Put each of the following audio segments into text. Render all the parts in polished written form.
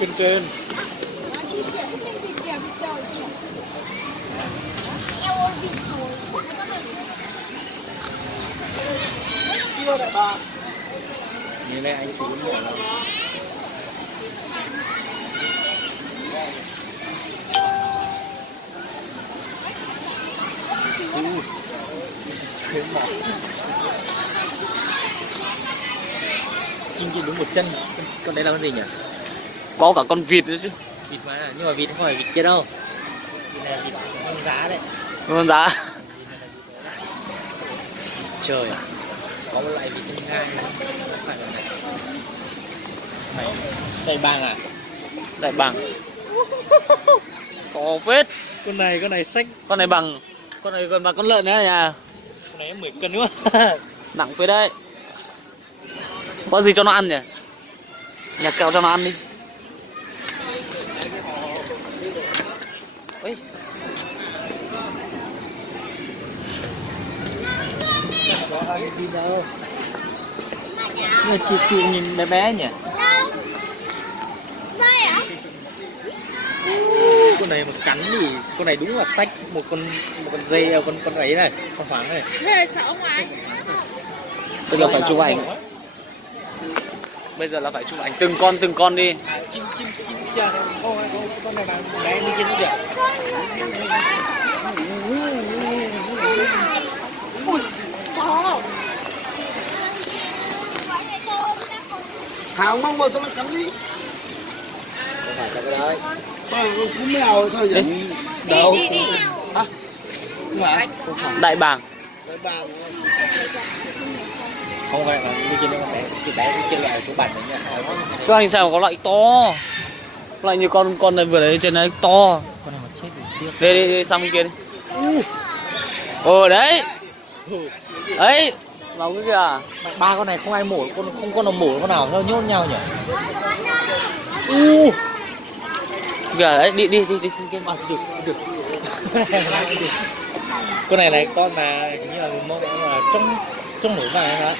Trên trên. Như này anh chú bỏ lắm. Chim kia đúng một chân. Con đấy là con gì nhỉ? Có cả con vịt nữa chứ. Vịt mà, nhưng mà vịt không phải vịt kia đâu. Vịt này là vịt con giá đấy. Con giá. Trời ạ. Có một loại vịt thứ hai này. Không phải là này. Đây bàng à? Đại bàng. To phết. Con này xách. Con này bằng. Con này gần bằng con lợn nữa nha. Con này 10 cân nữa. Nặng phết đấy. Có gì cho nó ăn nhỉ? Nhặt kẹo cho nó ăn đi. Ôi. Đi đâu? Người chị nhìn bé bé nhỉ? Con này mà cắn thì con này đúng là xách một con dây, con ấy này, con hoáng này. Thế sợ ngoài. Bây giờ phải chụp ảnh. Bây giờ là phải chụp ảnh từng con đi. Chim kia, con này là bé như kia nữa kìa. Ui, to. Thảo mong mà tôi lại cắm đi. Không phải sao cái đấy. Cú mèo thôi nhỉ? Đâu? Đi. À, không phải. Đại bàng. Cái bàn Không phải là như kia nữa, bé kia loại chỗ bạch này nha. Chứ anh sao mà có loại to. Loại như con này vừa đấy trên đấy to. Con này mà chết thì tiếc. Đi sang bên kia đi. Đấy. Đấy. Vào cái kìa. Ba con này không ai mổ, không con nào mổ con nào sao nhốt nhau nhỉ? Kìa đấy, đi xin kia. À, được. Con này con là hình như là mẫu là trong nổi vài hả?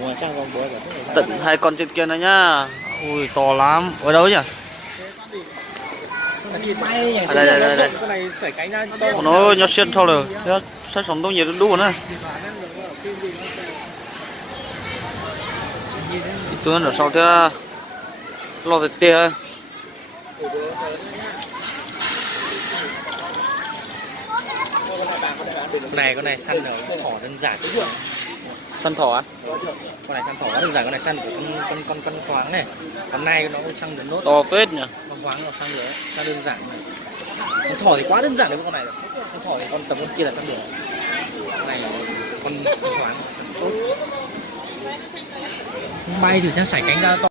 Mùa trang vòng bối cả. Tận hai con trên kia nữa nhá. Ui to lắm. Ở đâu nhỉ? Bay nhỉ? Đây. Con này sải cánh ra to. Nó xuyên sau rồi. Nó sẽ sống đông nhiệt đủ nữa. Tuấn ở sau thế lo về tia. Con này săn ở thỏ đơn giản. Săn thỏ á? Con này săn thỏ đơn giản, con này săn của con khoáng này. Con này nó săn được nốt. To phết nhỉ. Con khoáng nó săn được, săn đơn giản này. Con thỏ thì quá đơn giản đối với con này rồi. Con thỏ thì con tầm con kia là săn được. Con này là con khoáng săn tốt. Bay thử xem sải cánh ra to.